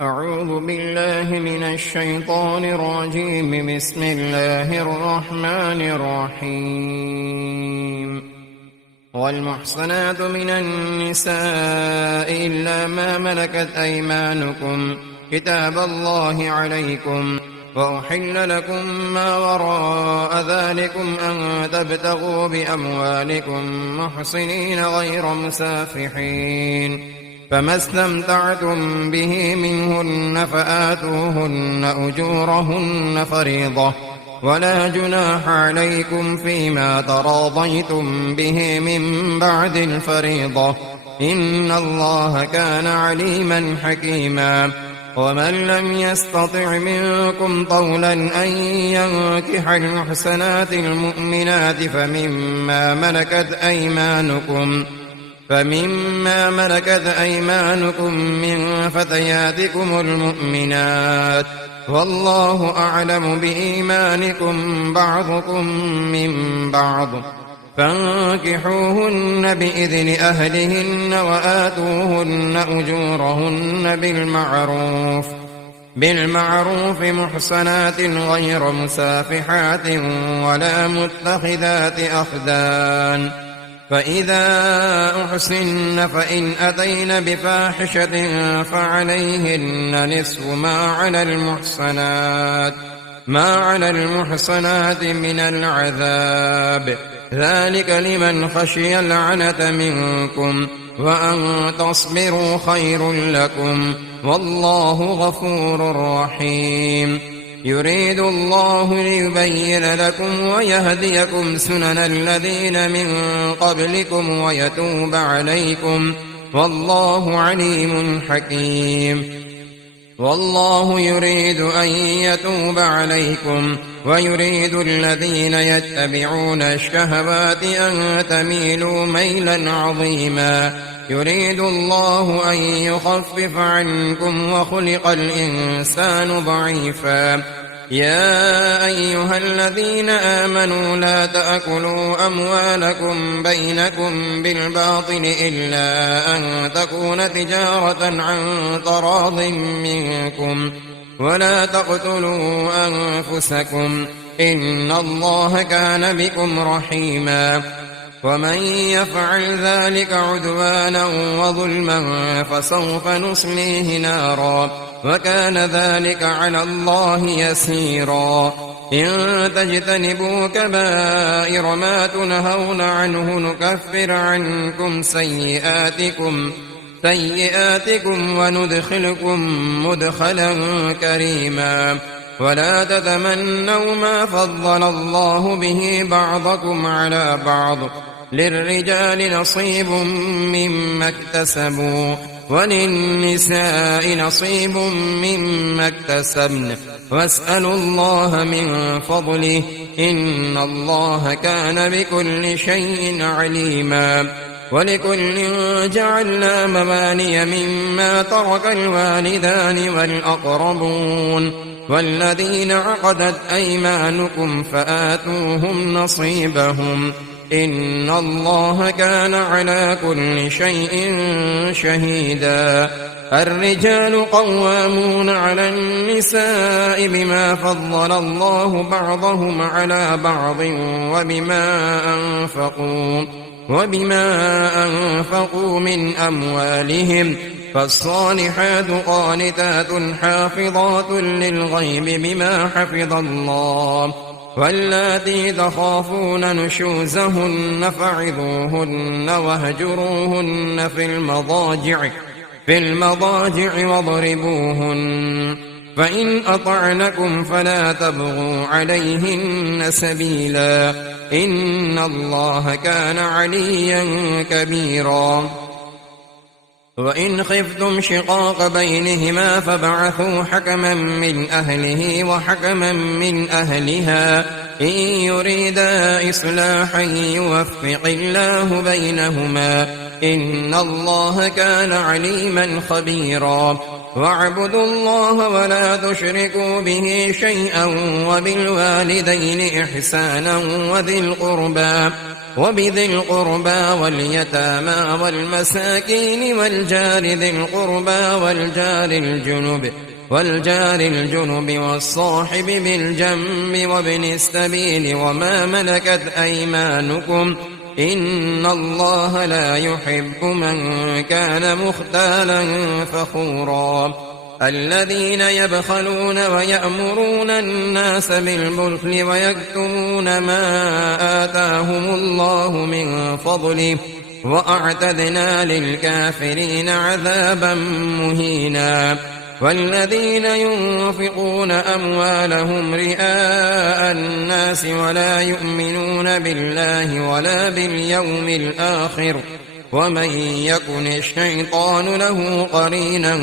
أعوذ بالله من الشيطان الرجيم. بسم الله الرحمن الرحيم. والمحصنات من النساء إلا ما ملكت أيمانكم كتاب الله عليكم، وأحل لكم ما وراء ذلكم أن تبتغوا بأموالكم محصنين غير مسافحين، فما استمتعتم به منهن فآتوهن أجورهن فريضة، ولا جناح عليكم فيما تراضيتم به من بعد الفريضة، إن الله كان عليما حكيما. ومن لم يستطع منكم طولا أن ينكح المحسنات المؤمنات فمما ملكت أيمانكم من فتياتكم المؤمنات، والله أعلم بإيمانكم بعضكم من بعض، فانكحوهن بإذن أهلهن وآتوهن أجورهن بالمعروف محصنات غير مسافحات ولا متخذات أخدان. فإذا أحسن فإن أتين بفاحشة فعليهن نصف ما على المحصنات من العذاب، ذلك لمن خشي العنة منكم، وأن تصبروا خير لكم، والله غفور رحيم. يريد الله ليبين لكم ويهديكم سنن الذين من قبلكم ويتوب عليكم، والله عليم حكيم. والله يريد أن يتوب عليكم، ويريد الذين يتبعون الشهوات أن تميلوا ميلا عظيما. يريد الله أن يخفف عنكم وخلق الإنسان ضعيفا. يا أيها الذين آمنوا لا تأكلوا أموالكم بينكم بالباطل إلا أن تكون تجارة عن تراض منكم، ولا تقتلوا أنفسكم، إن الله كان بكم رحيما. ومن يفعل ذلك عدوانا وظلما فسوف نصليه نارا، وكان ذلك على الله يسيرا. إن تجتنبوا كبائر ما تنهون عنه نكفر عنكم سيئاتكم وندخلكم مدخلا كريما. ولا تتمنوا ما فضل الله به بعضكم على بعض، للرجال نصيب مما اكتسبوا، وللنساء نصيب مما اكتسبن، واسألوا الله من فضله، إن الله كان بكل شيء عليما. ولكل جعلنا موالي مما ترك الوالدان والأقربون والذين عقدت أيمانكم فآتوهم نصيبهم، إن الله كان على كل شيء شهيدا. الرجال قوامون على النساء بما فضل الله بعضهم على بعض وبما أنفقوا من أموالهم، فالصالحات قانتات حافظات للغيب بما حفظ الله. واللاتي تخافون نشوزهن فعظوهن واهجروهن في المضاجع واضربوهن، فإن أطعنكم فلا تبغوا عليهن سبيلا، إن الله كان عليا كبيرا. وإن خفتم شقاق بينهما فابعثوا حكما من أهله وحكما من أهلها، إن يريدا إصلاحا يوفق الله بينهما، إن الله كان عليما خبيرا. واعبدوا الله ولا تشركوا به شيئا، وبالوالدين إحسانا، وبذي القربى واليتامى والمساكين والجار ذي القربى والجار الجنب والصاحب بالجنب وابن السبيل وما ملكت أيمانكم إن الله لا يحب من كان مختالا فخورا الذين يبخلون ويأمرون الناس بالبخل ويكتمون ما آتاهم الله من فضله وأعتدنا للكافرين عذابا مهينا والذين ينفقون أموالهم رئاء الناس ولا يؤمنون بالله ولا باليوم الآخر ومن يكن الشيطان له قرينا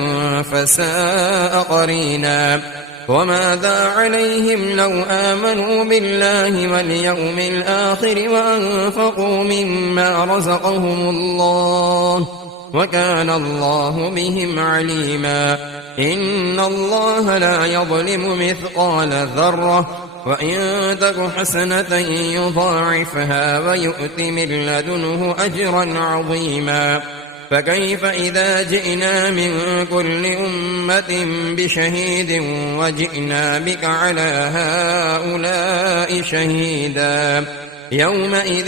فساء قرينا وماذا عليهم لو آمنوا بالله واليوم الآخر وأنفقوا مما رزقهم الله وكان الله بهم عليما إن الله لا يظلم مثقال ذرة وإن تك حسنة يضاعفها ويؤت من لدنه أجرا عظيما فكيف إذا جئنا من كل أمة بشهيد وجئنا بك على هؤلاء شهيدا يومئذ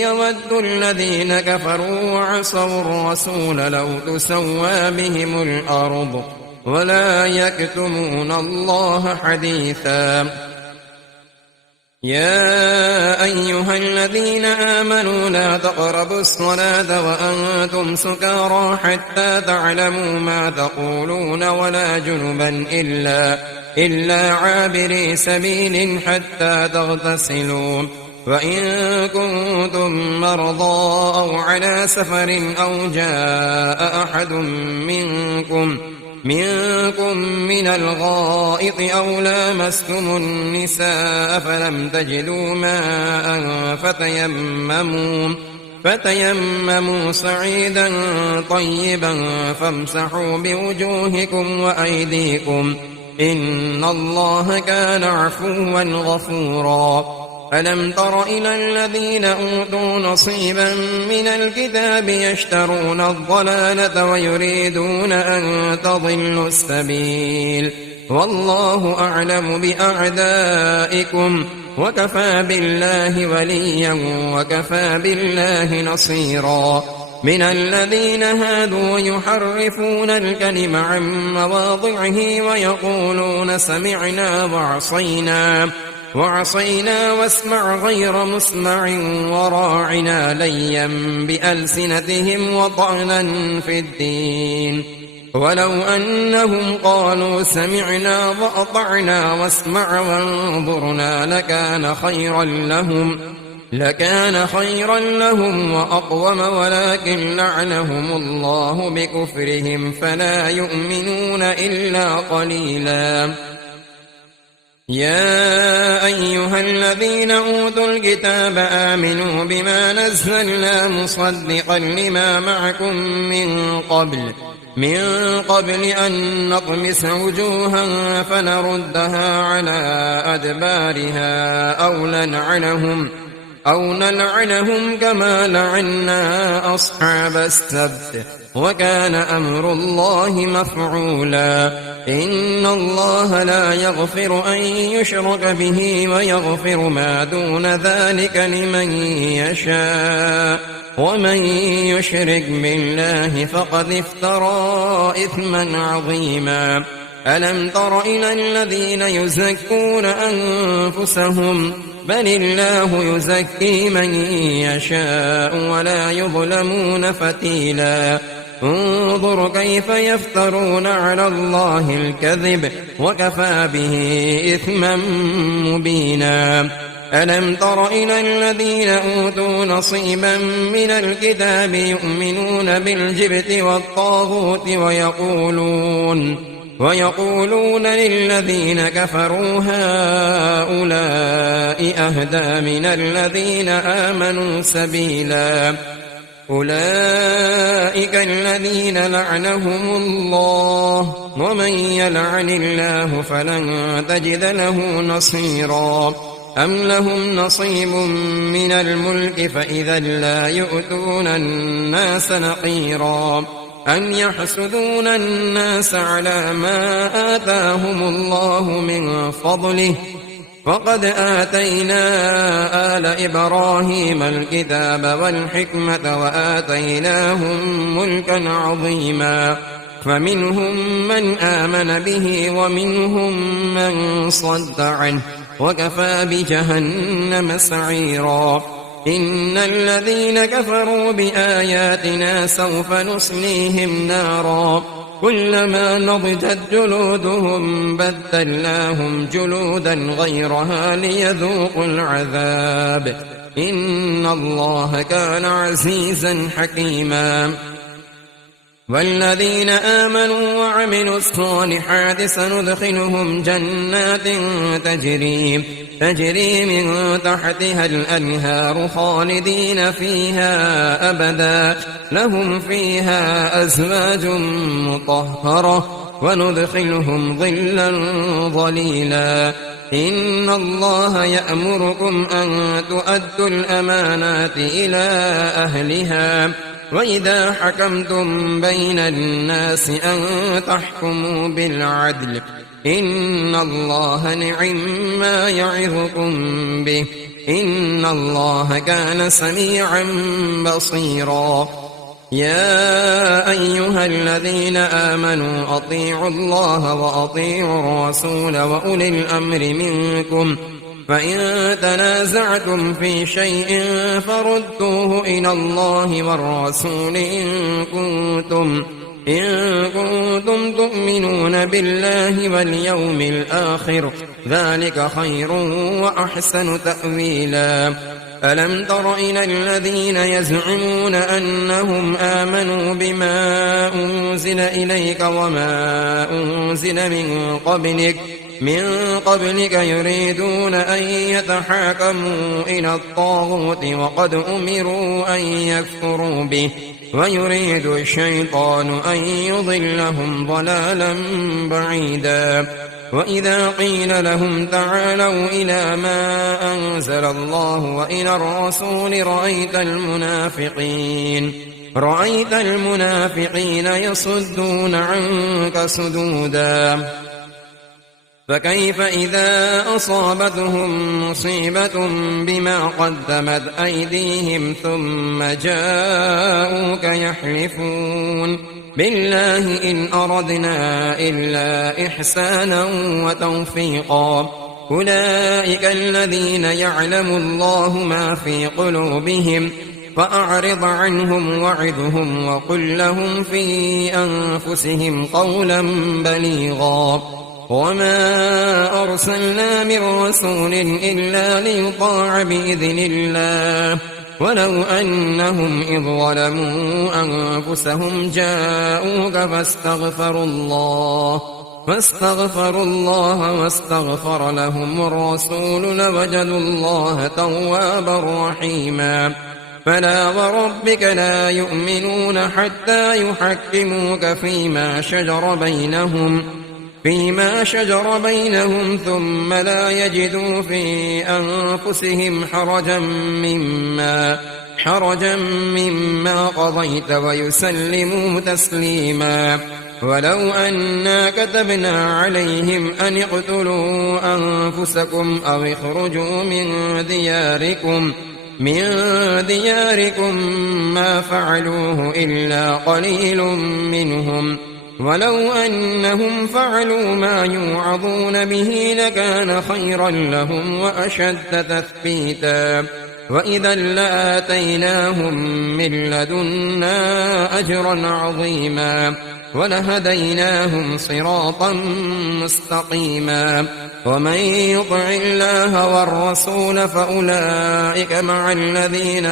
يود الذين كفروا وعصوا الرسول لو تسوى بهم الأرض ولا يكتمون الله حديثا يا أيها الذين آمنوا لا تقربوا الصلاة وأنتم سكارى حتى تعلموا ما تقولون ولا جنبا إلا عابري سبيل حتى تغتسلوا وإن كنتم مرضى أو على سفر أو جاء أحد منكم من الغائط أو لامستم النساء فلم تجدوا ماء فتيمموا صعيدا طيبا فامسحوا بوجوهكم وأيديكم إن الله كان عفوا غفورا ألم تر إلى الذين أوتوا نصيبا من الكتاب يشترون الضلالة ويريدون أن تضلوا السبيل والله أعلم بأعدائكم وكفى بالله وليا وكفى بالله نصيرا من الذين هادوا يحرفون الكلم عن مواضعه ويقولون سمعنا وعصينا واسمع غير مسمع وراعنا ليا بألسنتهم وطعنا في الدين ولو أنهم قالوا سمعنا وأطعنا واسمع وانظرنا لكان خيرا لهم وأقوم ولكن لعنهم الله بكفرهم فلا يؤمنون إلا قليلا يا أيها الذين أوتوا الكتاب آمنوا بما نزلنا مصدقا لما معكم من قبل أن نطمس وجوها فنردها على أدبارها أو نلعنهم كما لعنا أصحاب السبت وكان أمر الله مفعولا إن الله لا يغفر أن يشرك به ويغفر ما دون ذلك لمن يشاء ومن يشرك بالله فقد افترى إثما عظيما ألم تر إلى الذين يزكون أنفسهم بل الله يزكي من يشاء ولا يظلمون فتيلا انظر كيف يفترون على الله الكذب وكفى به إثما مبينا ألم تر إلى الذين أوتوا نصيبا من الكتاب يؤمنون بالجبت والطاغوت ويقولون للذين كفروا هؤلاء أهدى من الذين آمنوا سبيلا أولئك الذين لعنهم الله ومن يلعن الله فلن تجد له نصيرا أم لهم نصيب من الملك فإذا لا يؤتون الناس نقيرا أم يحسدون الناس على ما آتاهم الله من فضله فقد آتينا آل إبراهيم الكتاب والحكمة وآتيناهم ملكا عظيما فمنهم من آمن به ومنهم من صد عنه وكفى بجهنم سعيرا إن الذين كفروا بآياتنا سوف نصليهم نارا كلما نضجت جلودهم بدلناهم جلودا غيرها ليذوقوا العذاب إن الله كان عزيزا حكيما والذين آمنوا وعملوا الصالحات سندخلهم جنات تجري من تحتها الأنهار خالدين فيها أبدا لهم فيها أزواج مطهرة وندخلهم ظلا ظليلا إن الله يأمركم أن تؤدوا الأمانات إلى أهلها وإذا حكمتم بين الناس أن تحكموا بالعدل إن الله نعما يعظكم به إن الله كان سميعا بصيرا يا أيها الذين آمنوا أطيعوا الله وأطيعوا الرسول وأولي الأمر منكم فإن تنازعتم في شيء فردوه إلى الله والرسول إن كنتم تؤمنون بالله واليوم الآخر ذلك خير وأحسن تأويلا ألم تر إلى الذين يزعمون أنهم آمنوا بما أنزل إليك وما أنزل من قبلك يريدون أن يتحاكموا إلى الطاغوت وقد أمروا أن يكفروا به ويريد الشيطان أن يضلهم ضلالا بعيدا وإذا قيل لهم تعالوا إلى ما أنزل الله وإلى الرسول رأيت المنافقين يصدون عنك صدودا فكيف إذا أصابتهم مصيبة بما قدمت أيديهم ثم جاءوك يحلفون بالله إن أردنا إلا إحسانا وتوفيقا أولئك الذين يعلم الله ما في قلوبهم فأعرض عنهم وعظهم وقل لهم في أنفسهم قولا بليغا وما أرسلنا من رسول إلا ليطاع بإذن الله ولو أنهم إذ ظلموا أنفسهم جاءوك فاستغفروا الله واستغفر لهم الرسول لوجدوا الله توابا رحيما فلا وربك لا يؤمنون حتى يحكموك فيما شجر بينهم ثم لا يجدوا في أنفسهم حرجا مما قضيت ويسلموا تسليما ولو أنا كتبنا عليهم أن اقتلوا أنفسكم أو اخرجوا من دياركم ما فعلوه إلا قليل منهم ولو أنهم فعلوا ما يوعظون به لكان خيرا لهم وأشد تثبيتا وإذا لآتيناهم من لدنا أجرا عظيما ولهديناهم صراطا مستقيما ومن يطع الله والرسول فأولئك مع الذين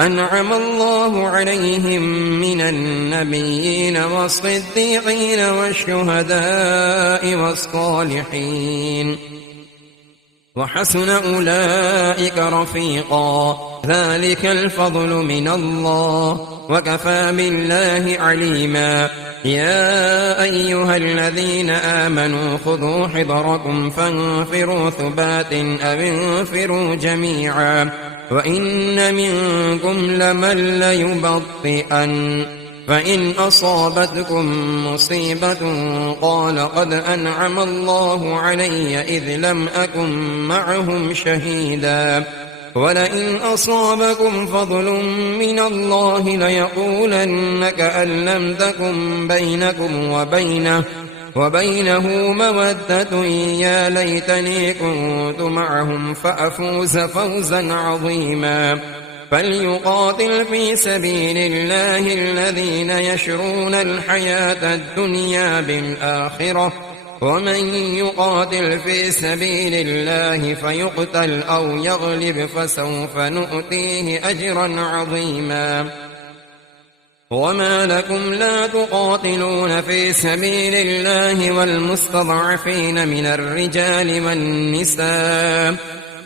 أنعم الله عليهم من النبيين والصديقين والشهداء والصالحين وحسن أولئك رفيقا ذلك الفضل من الله وكفى بالله عليما يا أيها الذين آمنوا خذوا حذركم فانفروا ثبات أو انفروا جميعا وإن منكم لمن ليبطئن فإن أصابتكم مصيبة قال قد أنعم الله علي إذ لم أكن معهم شهيدا ولئن أصابكم فضل من الله ليقولن كأن لم تكن بينكم وبينه مودة يا ليتني كنت معهم فأفوز فوزا عظيما فليقاتل في سبيل الله الذين يشرون الحياة الدنيا بالآخرة ومن يقاتل في سبيل الله فيقتل أو يغلب فسوف نؤتيه أجرا عظيما وما لكم لا تقاتلون في سبيل الله والمستضعفين من الرجال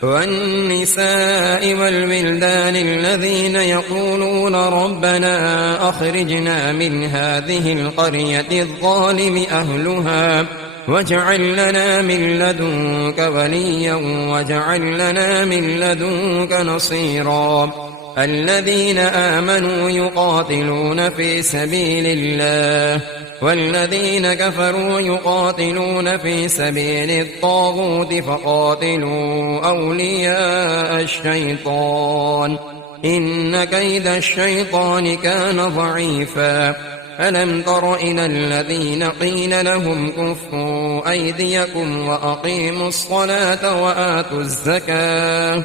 والنساء والولدان الذين يقولون ربنا أخرجنا من هذه القرية الظالم أهلها واجعل لنا من لدنك وليا واجعل لنا من لدنك نصيرا الذين آمنوا يقاتلون في سبيل الله والذين كفروا يقاتلون في سبيل الطاغوت فقاتلوا أولياء الشيطان إن كيد الشيطان كان ضعيفا ألم تر إلى الذين قيل لهم كفوا أيديكم وأقيموا الصلاة وآتوا الزكاة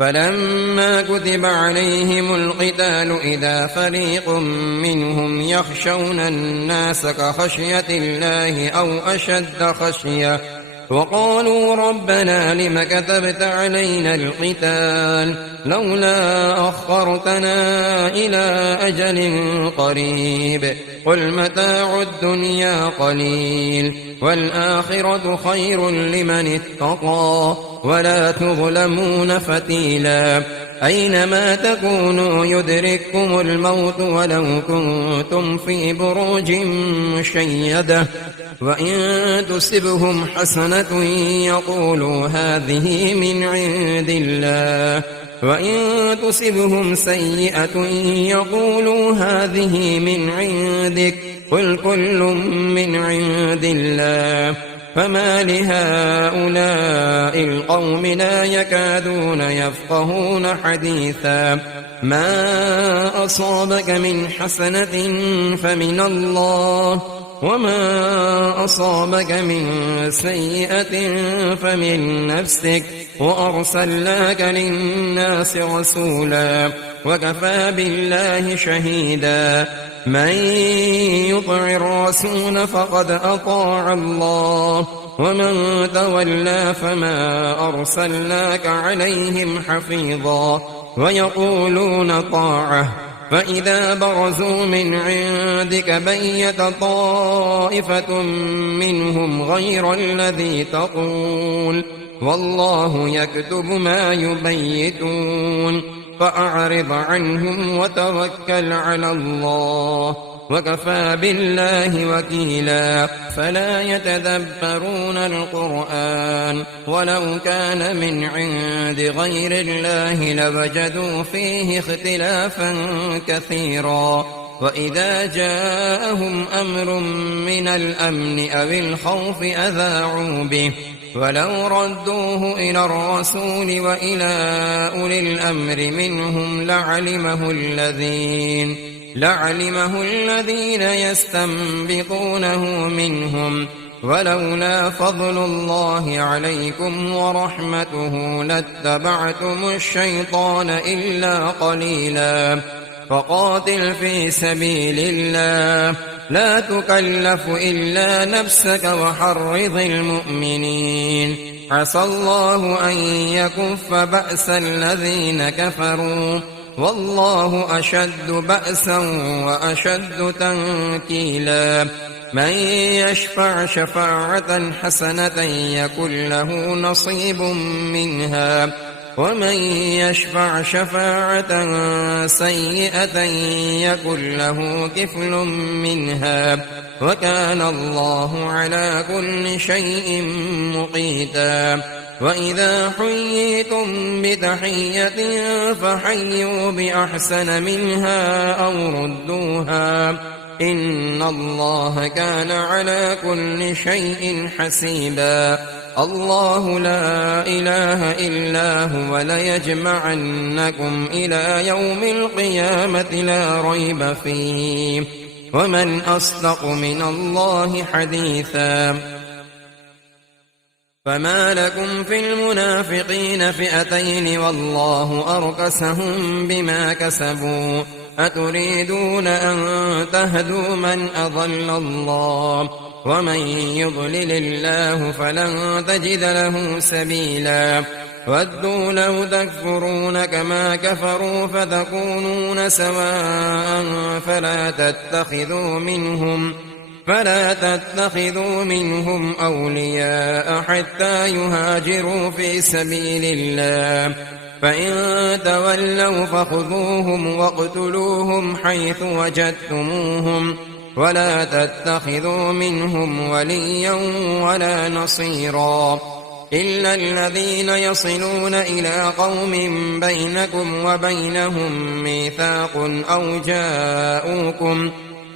فلما كتب عليهم القتال إذا فريق منهم يخشون الناس كخشية الله أو أشد خشية وقالوا ربنا لم كتبت علينا القتال لولا أخرتنا إلى أجل قريب قل متاع الدنيا قليل والآخرة خير لمن اتقى ولا تظلمون فتيلا أينما تكونوا يدرككم الموت ولو كنتم في بروج مشيدة وإن تصبهم حسنة يقولوا هذه من عند الله وإن تصبهم سيئة يقولوا هذه من عندك قل كل من عند الله فما لهؤلاء القوم لا يكادون يفقهون حديثا ما أصابك من حسنة فمن الله وما أصابك من سيئة فمن نفسك وأرسلناك للناس رسولا وكفى بالله شهيدا من يطع الرسول فقد أطاع الله ومن تولى فما أرسلناك عليهم حفيظا ويقولون طاعة فإذا برزوا من عندك بيت طائفة منهم غير الذي تقول والله يكتب ما يبيتون فأعرض عنهم وتوكل على الله وكفى بالله وكيلا فلا يتدبرون القرآن ولو كان من عند غير الله لوجدوا فيه اختلافا كثيرا وإذا جاءهم أمر من الأمن أو الخوف أذاعوا به ولو ردوه إلى الرسول وإلى أولي الأمر منهم لعلمه الذين يستنبطونه منهم ولولا فضل الله عليكم ورحمته لاتبعتم الشيطان إلا قليلا فقاتل في سبيل الله لا تكلف إلا نفسك وحرض المؤمنين عسى الله أن يكف بأس الذين كفروا والله أشد بأسا وأشد تنكيلا من يشفع شفاعة حسنة يكن له نصيب منها ومن يشفع شفاعة سيئة يكن له كفل منها وكان الله على كل شيء مقيتا وإذا حييتم بتحية فحيوا بأحسن منها أو ردوها إن الله كان على كل شيء حسيبا الله لا إله إلا هو ليجمعنكم إلى يوم القيامة لا ريب فيه ومن أصدق من الله حديثا فما لكم في المنافقين فئتين والله أركسهم بما كسبوا أتريدون أن تهدوا من أضل الله ومن يضلل الله فلن تجد له سبيلا ودوا لو تكفرون كما كفروا فتكونون سواء فلا تتخذوا منهم أولياء حتى يهاجروا في سبيل الله فإن تولوا فخذوهم واقتلوهم حيث وجدتموهم ولا تتخذوا منهم وليا ولا نصيرا إلا الذين يصلون إلى قوم بينكم وبينهم ميثاق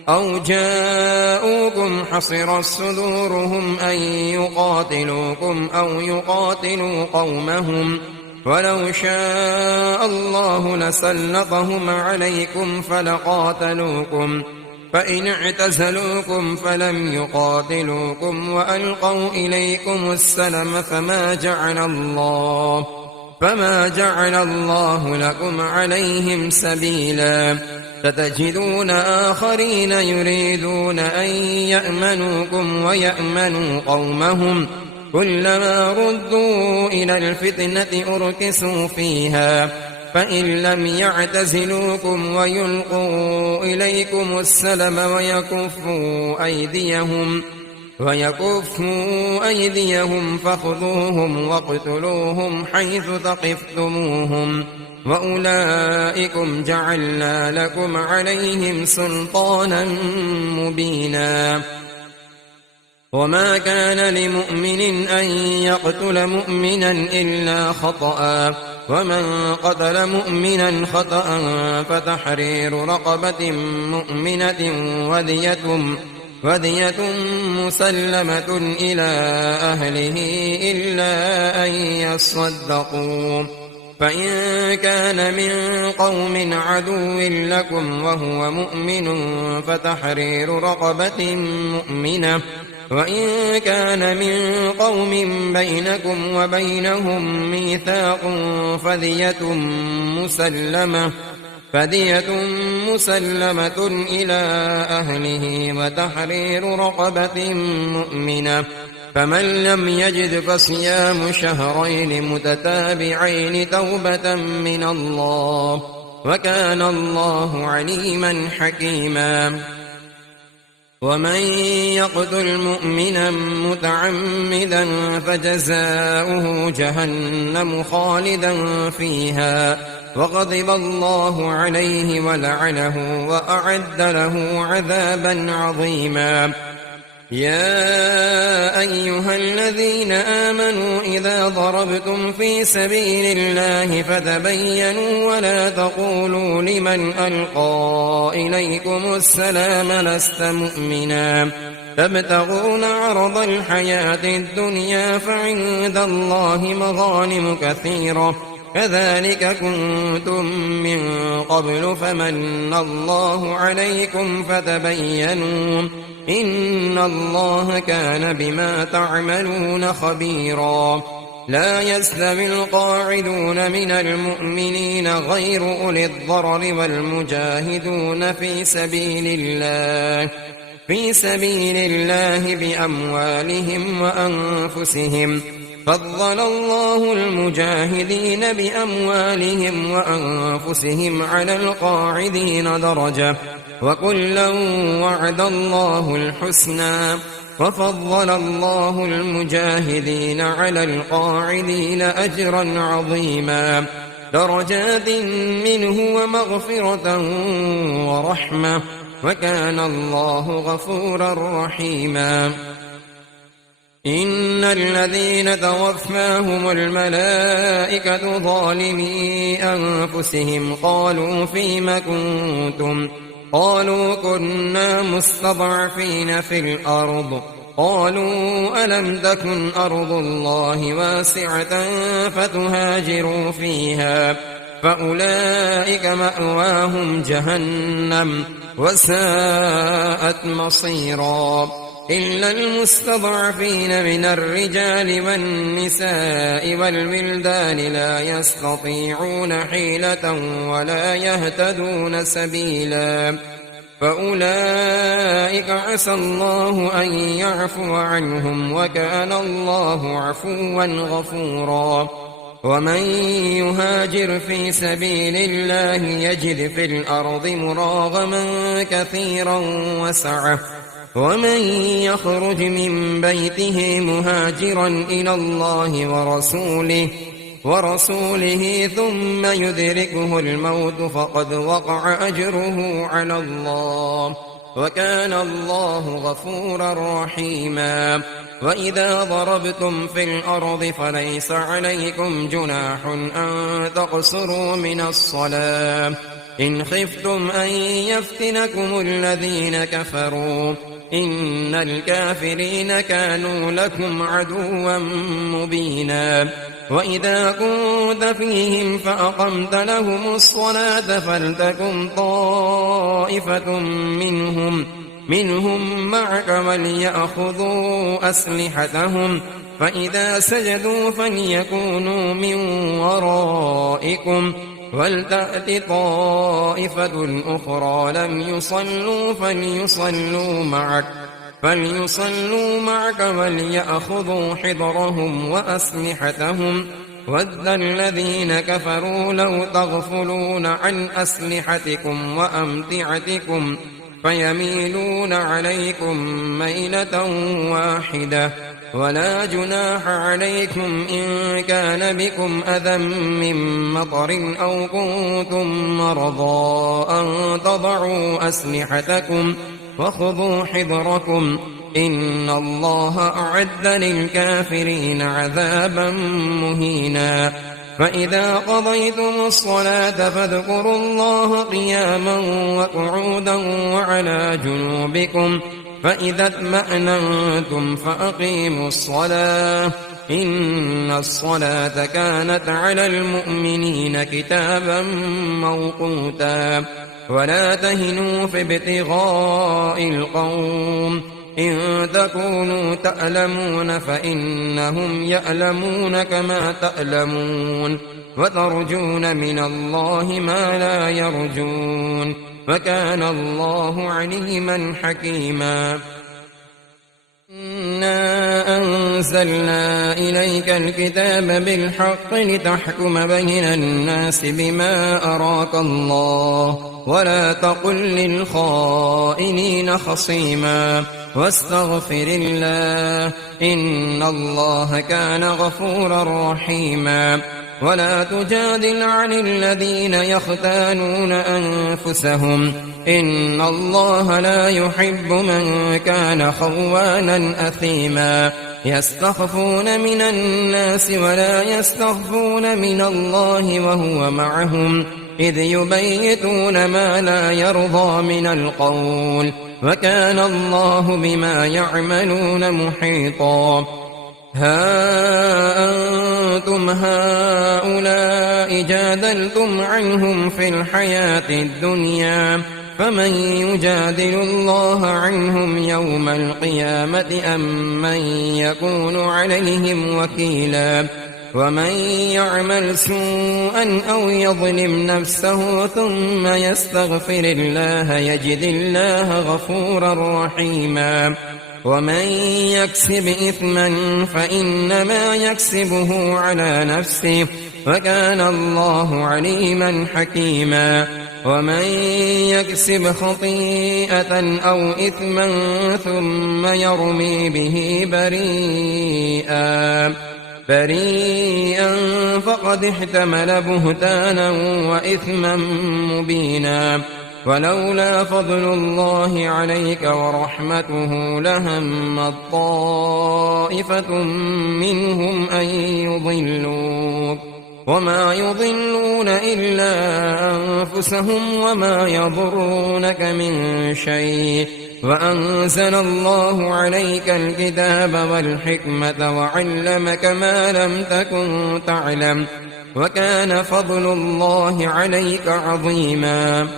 أو جاءوكم حصرت صدورهم أن يقاتلوكم أو يقاتلوا قومهم ولو شاء الله لسلطهم عليكم فلقاتلوكم فإن اعتزلوكم فلم يقاتلوكم وألقوا إليكم السلم فما جعل الله لكم عليهم سبيلا ستجدون آخرين يريدون أن يأمنوكم ويأمنوا قومهم كلما ردوا إلى الفتنة أركسوا فيها فإن لم يعتزلوكم ويلقوا إليكم السلم ويكفوا أيديهم فخذوهم واقتلوهم حيث ثقفتموهم وأولئكم جعلنا لكم عليهم سلطانا مبينا وما كان لمؤمن أن يقتل مؤمنا إلا خطأ ومن قتل مؤمنا خطأ فتحرير رقبة مؤمنة ودية مسلمة إلى أهله إلا أن يصدقوا فإن كان من قوم عدو لكم وهو مؤمن فتحرير رقبة مؤمنة وإن كان من قوم بينكم وبينهم ميثاق فدية مسلمة إلى أهله وتحرير رقبة مؤمنة فمن لم يجد فصيام شهرين متتابعين توبة من الله وكان الله عليما حكيما ومن يقتل مؤمنا متعمدا فجزاؤه جهنم خالدا فيها وغضب الله عليه ولعنه وأعد له عذابا عظيما يا أيها الذين آمنوا إذا ضربتم في سبيل الله فتبينوا ولا تقولوا لمن ألقى إليكم السلام لست مؤمنا تبتغون عرض الحياة الدنيا فعند الله مغانم كثيرة كذلك كنتم من قبل فمن الله عليكم فتبينوا إن الله كان بما تعملون خبيرا لا يستوي القاعدون من المؤمنين غير أولي الضرر والمجاهدون في سبيل الله بأموالهم وأنفسهم فضل الله المجاهدين بأموالهم وأنفسهم على القاعدين درجة وكلا وعد الله الحسنى وفضل الله المجاهدين على القاعدين أجرا عظيما درجات منه ومغفرة ورحمة وكان الله غفورا رحيما إن الذين توفاهم الملائكة ظالمي أنفسهم قالوا فيم كنتم قالوا كنا مستضعفين في الأرض قالوا ألم تكن أرض الله واسعة فتهاجروا فيها فأولئك مأواهم جهنم وساءت مصيرا إلا المستضعفين من الرجال والنساء والولدان لا يستطيعون حيلة ولا يهتدون سبيلا فأولئك عسى الله أن يعفو عنهم وكان الله عفوا غفورا ومن يهاجر في سبيل الله يجد في الأرض مراغما كثيرا وسعة ومن يخرج من بيته مهاجرا إلى الله ورسوله ثم يدركه الموت فقد وقع أجره على الله وكان الله غفورا رحيما وإذا ضربتم في الأرض فليس عليكم جناح أن تقصروا من الصلاة إن خفتم أن يفتنكم الذين كفروا إن الكافرين كانوا لكم عدوا مبينا وإذا كنت فيهم فأقمت لهم الصلاة فلتكن طائفة منهم معك وليأخذوا أسلحتهم فإذا سجدوا فليكونوا من ورائكم ولتأت طائفة أخرى لم يصلوا فليصلوا معك وليأخذوا حذرهم وأسلحتهم وَدَّ الذين كفروا لو تغفلون عن أسلحتكم وأمتعتكم فيميلون عليكم ميلة واحدة ولا جناح عليكم إن كان بكم أذى من مطر أو كنتم مرضى أن تضعوا أسلحتكم وخذوا حذركم إن الله أعد للكافرين عذابا مهينا فإذا قضيتم الصلاة فاذكروا الله قياما وقعودا وعلى جنوبكم فإذا اطمأننتم فأقيموا الصلاة إن الصلاة كانت على المؤمنين كتابا موقوتا ولا تهنوا في ابتغاء القوم إن تكونوا تألمون فإنهم يألمون كما تألمون وترجون من الله ما لا يرجون وكان الله عليما حكيما إنا أنزلنا إليك الكتاب بالحق لتحكم بين الناس بما أراك الله ولا تقل للخائنين خصيما واستغفر الله إن الله كان غفورا رحيما ولا تجادل عن الذين يختانون أنفسهم إن الله لا يحب من كان خوانا أثيما يستخفون من الناس ولا يستخفون من الله وهو معهم إذ يبيتون ما لا يرضى من القول وكان الله بما يعملون محيطا ها أنتم هؤلاء جادلتم عنهم في الحياة الدنيا فمن يجادل الله عنهم يوم القيامة أم من يكون عليهم وكيلا ومن يعمل سوءا أو يظلم نفسه ثم يستغفر الله يجد الله غفورا رحيما ومن يكسب إثما فإنما يكسبه على نفسه وكان الله عليما حكيما ومن يكسب خطيئة أو إثما ثم يرمي به بريئا فقد احتمل بهتانا وإثما مبينا. ولولا فضل الله عليك ورحمته لهمت طائفة منهم أن يضلوك وما يضلون إلا أنفسهم وما يضرونك من شيء. وأنزل الله عليك الكتاب والحكمة وعلمك ما لم تكن تعلم وكان فضل الله عليك عظيما.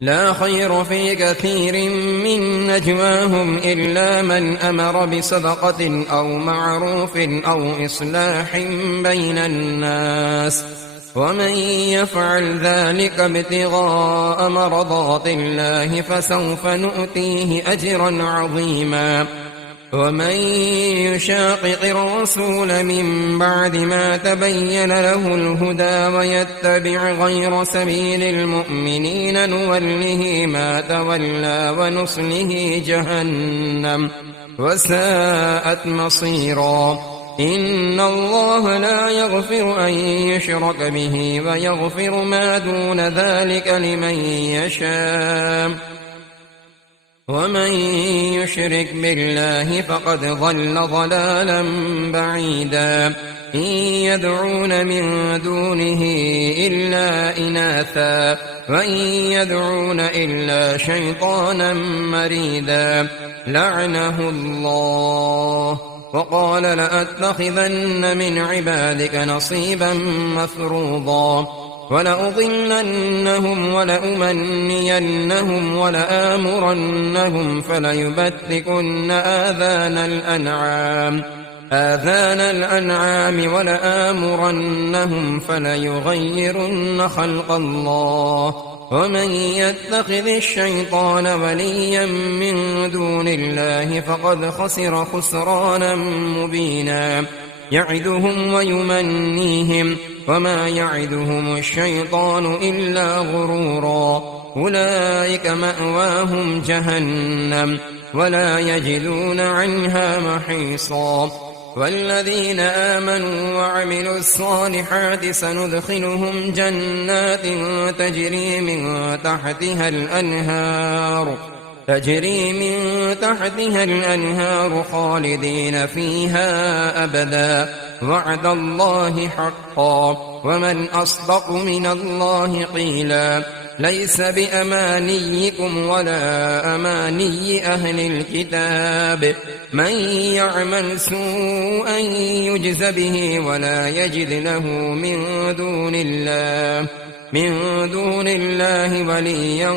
لا خير في كثير من نجواهم إلا من أمر بصدقة أو معروف أو إصلاح بين الناس ومن يفعل ذلك ابتغاء مرضات الله فسوف نؤتيه أجرا عظيما. ومن يشاقق الرسول من بعد ما تبين له الهدى ويتبع غير سبيل المؤمنين نوله ما تولى ونصله جهنم وساءت مصيرا. إن الله لا يغفر أن يشرك به ويغفر ما دون ذلك لمن يشاء ومن يشرك بالله فقد ضل ضلالا بعيدا. إن يدعون من دونه إلا إناثا وإن يدعون إلا شيطانا مريدا لعنه الله وقال لأتخذن من عبادك نصيبا مفروضا. ولأضلنهم ولأمنينهم ولآمرنهم فليبتكن آذان الأنعام ولآمرنهم فليغيرن خلق الله. ومن يتخذ الشيطان وليا من دون الله فقد خسر خسرانا مبينا. يعدهم ويمنيهم وما يعدهم الشيطان إلا غرورا. أولئك مأواهم جهنم ولا يجدون عنها محيصا. والذين آمنوا وعملوا الصالحات سندخلهم جنات تجري من تحتها الأنهار خالدين فيها أبدا وعد الله حقا ومن أصدق من الله قيلا. ليس بأمانيكم ولا أماني أهل الكتاب من يعمل سوءا يجز به ولا يجد له من دون الله وليا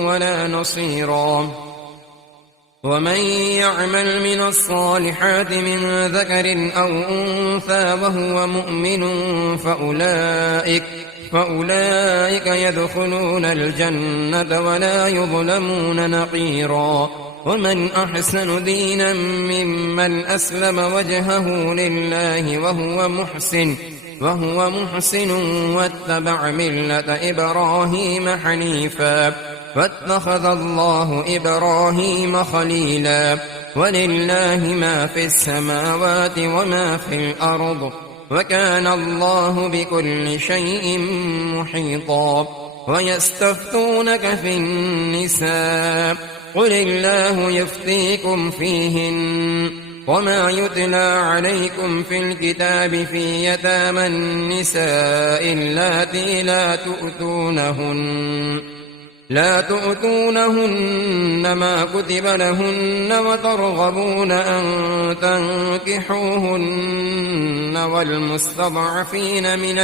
ولا نصيرا. ومن يعمل من الصالحات من ذكر أو أنثى وهو مؤمن فأولئك يدخلون الجنة ولا يظلمون نقيرا. ومن أحسن دينا ممن أسلم وجهه لله وهو محسن واتبع ملة إبراهيم حنيفا واتخذ الله إبراهيم خليلا. ولله ما في السماوات وما في الأرض وكان الله بكل شيء محيطا. ويستفتونك في النساء قل الله يفتيكم فيهن وما يتلى عليكم في الكتاب في يتامى النساء اللاتي لا تؤتونهن ما كتب لهن وترغبون أن تنكحوهن والمستضعفين من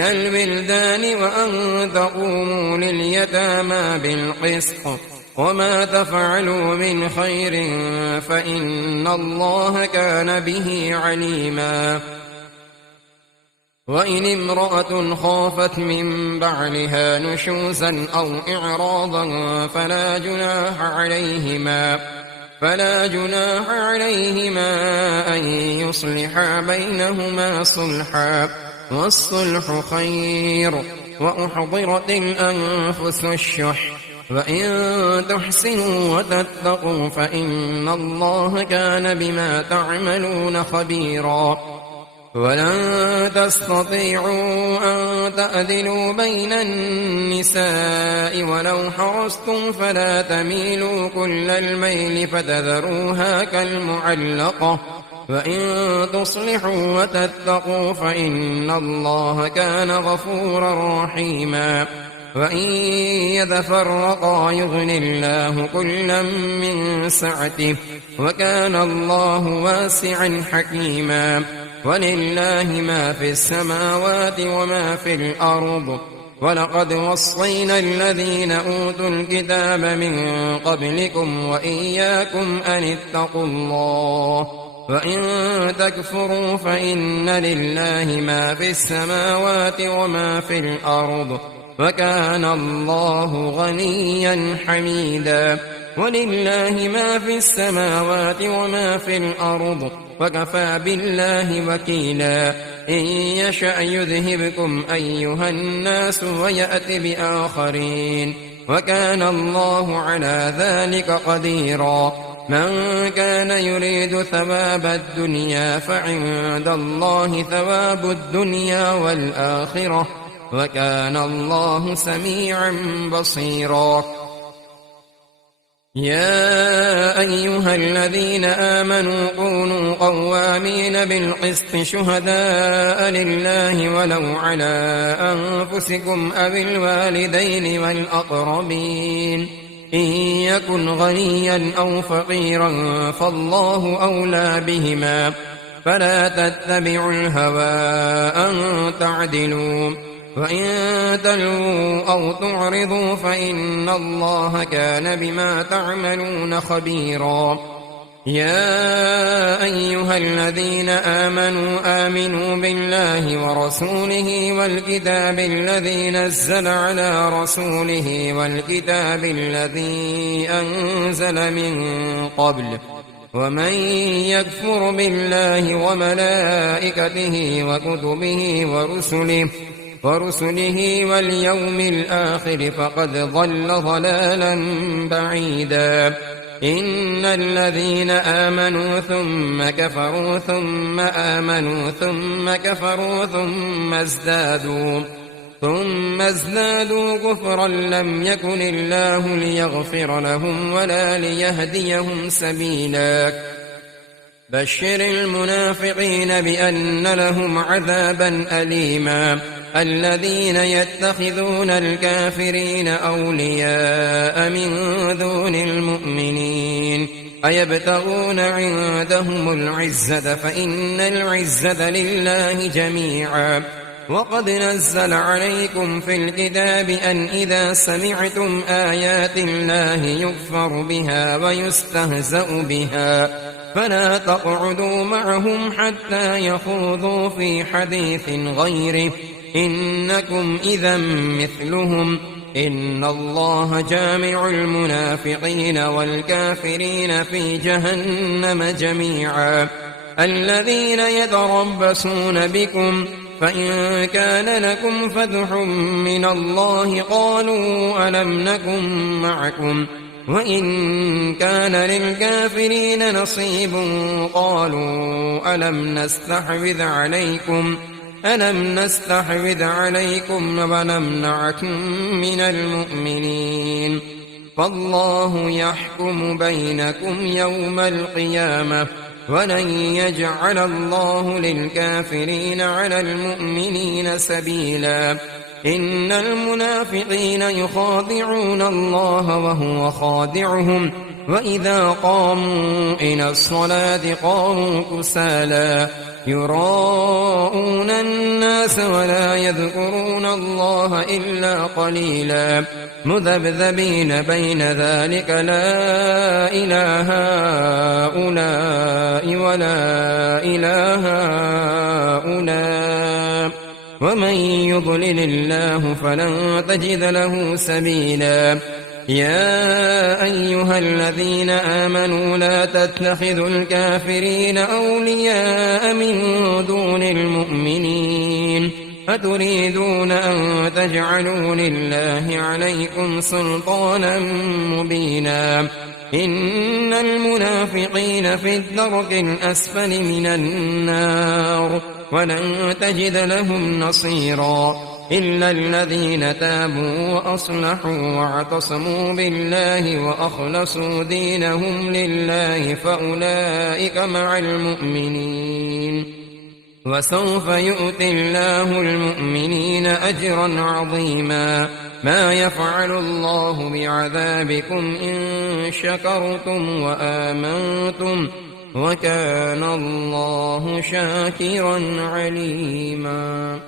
الولدان وأن تقوموا لليتامى بالقسط وما تفعلوا من خير فإن الله كان به عليما. وإن امرأة خافت من بعلها نشوزا أو إعراضا فلا جناح عليهما أن يصلحا بينهما صلحا والصلح خير، وأحضرت الأنفس الشح، وإن تحسنوا وتتقوا فإن الله كان بما تعملون خبيرا. ولن تستطيعوا أن تعدلوا بين النساء ولو حرصتم، فلا تميلوا كل الميل فتذروها كالمعلقة، وإن تصلحوا وتتقوا فإن الله كان غفورا رحيما. وإن يتفرقا يغن الله كلا من سعته، وكان الله واسعا حكيما. ولله ما في السماوات وما في الأرض. ولقد وصينا الذين أوتوا الكتاب من قبلكم وإياكم أن اتقوا الله، وإن تكفروا فإن لله ما في السماوات وما في الأرض، وكان الله غنيا حميدا. ولله ما في السماوات وما في الأرض، وكفى بالله وكيلا. إن يشأ يذهبكم أيها الناس ويأت بآخرين، وكان الله على ذلك قديرا. من كان يريد ثواب الدنيا فعند الله ثواب الدنيا والآخرة، وكان الله سميعا بصيرا. يا أيها الذين آمنوا كونوا قوامين بالقسط شهداء لله ولو على أنفسكم أو الوالدين والأقربين، إن يكن غنيا أو فقيرا فالله أولى بهما، فلا تتبعوا الهوى أن تعدلوا، وإن تلووا أو تعرضوا فإن الله كان بما تعملون خبيرا. يا أيها الذين آمنوا بالله ورسوله والكتاب الذي نزل على رسوله والكتاب الذي أنزل من قبل، ومن يكفر بالله وملائكته وكتبه ورسله واليوم الآخر فقد ضل ضلالا بعيدا. إن الذين آمنوا ثم كفروا ثم آمنوا ثم كفروا ثم ازدادوا كفرا لم يكن الله ليغفر لهم ولا ليهديهم سبيلا. بشر المنافقين بأن لهم عذابا أليما. الذين يتخذون الكافرين أولياء من دون المؤمنين أيبتغون عندهم العزة فإن العزة لله جميعا. وقد نزل عليكم في الكتاب أن إذا سمعتم آيات الله يكفر بها ويستهزأ بها فلا تقعدوا معهم حتى يخوضوا في حديث غيره إنكم إذا مثلهم. إن الله جامع المنافقين والكافرين في جهنم جميعا. الذين يتربصون بكم فإن كان لكم فتح من الله قالوا ألم نكن معكم، وإن كان للكافرين نصيب قالوا ألم نستحوذ عليكم ونمنعكم من المؤمنين. فالله يحكم بينكم يوم القيامة ولن يجعل الله للكافرين على المؤمنين سبيلا. إن المنافقين يخادعون الله وهو خادعهم وإذا قاموا إلى الصلاة قاموا كسالى يراءون الناس ولا يذكرون الله إلا قليلا مذبذبين بين ذلك لا إله هؤلاء ولا إله هؤلاء ومن يضلل الله فلن تجد له سبيلا. يا أيها الذين آمنوا لا تتخذوا الكافرين أولياء من دون المؤمنين أتريدون أن تجعلوا لله عليكم سلطانا مبينا إن المنافقين في الدرك الأسفل من النار ولن تجد لهم نصيرا إلا الذين تابوا وأصلحوا واعتصموا بالله وأخلصوا دينهم لله فأولئك مع المؤمنين وسوف يؤتي الله المؤمنين أجرا عظيما ما يفعل الله بعذابكم إن شكرتم وآمنتم وكان الله شاكرا عليما.